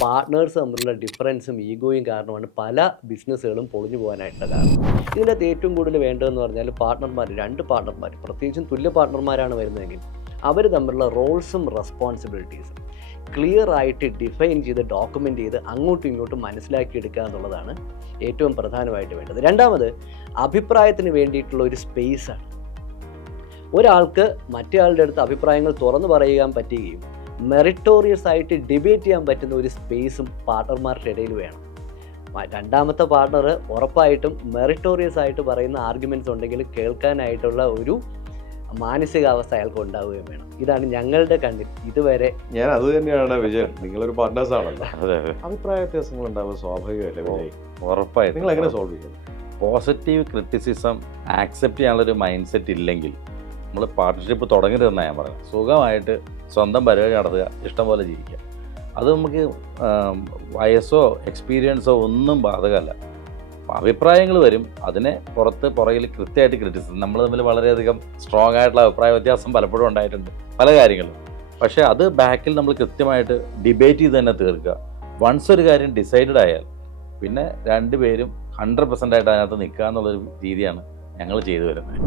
Partners തമ്മിലുള്ള ഡിഫറൻസും ഈഗോയും കാരണമാണ് പല ബിസിനസ്സുകളും പൊളിഞ്ഞു പോകാനായിട്ടുള്ള കാരണം. ഇതിനകത്ത് ഏറ്റവും കൂടുതൽ വേണ്ടതെന്ന് പറഞ്ഞാൽ പാർട്ട്ണർമാർ, 2 പാർട്ട്ണർമാർ, പ്രത്യേകിച്ചും തുല്യ പാർട്ട്ണർമാരാണ് വരുന്നതെങ്കിൽ അവർ തമ്മിലുള്ള റോൾസും റെസ്പോൺസിബിലിറ്റീസും ക്ലിയർ ആയിട്ട് ഡിഫൈൻ ചെയ്ത് ഡോക്യുമെൻ്റ് ചെയ്ത് അങ്ങോട്ടും ഇങ്ങോട്ടും മനസ്സിലാക്കിയെടുക്കുക എന്നുള്ളതാണ് ഏറ്റവും പ്രധാനമായിട്ട് വേണ്ടത്. രണ്ടാമത്, അഭിപ്രായത്തിന് വേണ്ടിയിട്ടുള്ള ഒരു സ്പേസാണ്. ഒരാൾക്ക് മറ്റേ ആളുടെ അടുത്ത് അഭിപ്രായങ്ങൾ തുറന്നു പറയാൻ പറ്റുകയും മെറിറ്റോറിയസ് ആയിട്ട് ഡിബേറ്റ് ചെയ്യാൻ പറ്റുന്ന ഒരു സ്പേസും പാർട്ട്ണർമാരുടെ ഇടയിൽ വേണം. രണ്ടാമത്തെ പാർട്ട്ണർ ഉറപ്പായിട്ടും മെറിറ്റോറിയസ് ആയിട്ട് പറയുന്ന ആർഗ്യുമെൻറ്റ്സ് ഉണ്ടെങ്കിൽ കേൾക്കാനായിട്ടുള്ള ഒരു മാനസികാവസ്ഥ അയാൾക്ക് ഉണ്ടാവുകയും വേണം. ഇതാണ് ഞങ്ങളുടെ കണ്ണിൽ ഇതുവരെ. ഞാൻ അത് തന്നെയാണ് വിജയൻ, നിങ്ങളൊരു പാർട്ട്നേഴ്സ് ആണല്ലോ. അഭിപ്രായ വ്യത്യാസങ്ങൾ ഉണ്ടാവുക സ്വാഭാവികമല്ലേ വിജയ്? ഉറപ്പായിട്ടും. നിങ്ങൾ എങ്ങനെ സോൾവ് ചെയ്യും? പോസിറ്റീവ് ക്രിറ്റിസിസം ആക്സെപ്റ്റ് ചെയ്യാനുള്ളൊരു മൈൻഡ് സെറ്റ് ഇല്ലെങ്കിൽ നമ്മൾ പാർട്ട്ണർഷിപ്പ് തുടങ്ങരുതെന്നാണ് ഞാൻ പറയുന്നത്. സുഖമായിട്ട് സ്വന്തം പരിപാടി നടത്തുക, ഇഷ്ടംപോലെ ജീവിക്കുക. അത് നമുക്ക് വയസ്സോ എക്സ്പീരിയൻസോ ഒന്നും ബാധകമല്ല. അഭിപ്രായങ്ങൾ വരും, അതിനെ പുറകിൽ കൃത്യമായിട്ട് ക്രിറ്റിസിസം. നമ്മൾ തമ്മിൽ വളരെയധികം സ്ട്രോങ് ആയിട്ടുള്ള അഭിപ്രായ വ്യത്യാസം പലപ്പോഴും ഉണ്ടായിട്ടുണ്ട് പല കാര്യങ്ങളും. പക്ഷേ അത് ബാക്കിൽ നമ്മൾ കൃത്യമായിട്ട് ഡിബേറ്റ് ചെയ്ത് തന്നെ തീർക്കുക. വൺസ് ഒരു കാര്യം ഡിസൈഡഡ് ആയാൽ പിന്നെ രണ്ടുപേരും 100% ആയിട്ട് അതിനകത്ത് നിൽക്കുക എന്നുള്ളൊരു രീതിയാണ് ഞങ്ങൾ ചെയ്തു വരുന്നത്.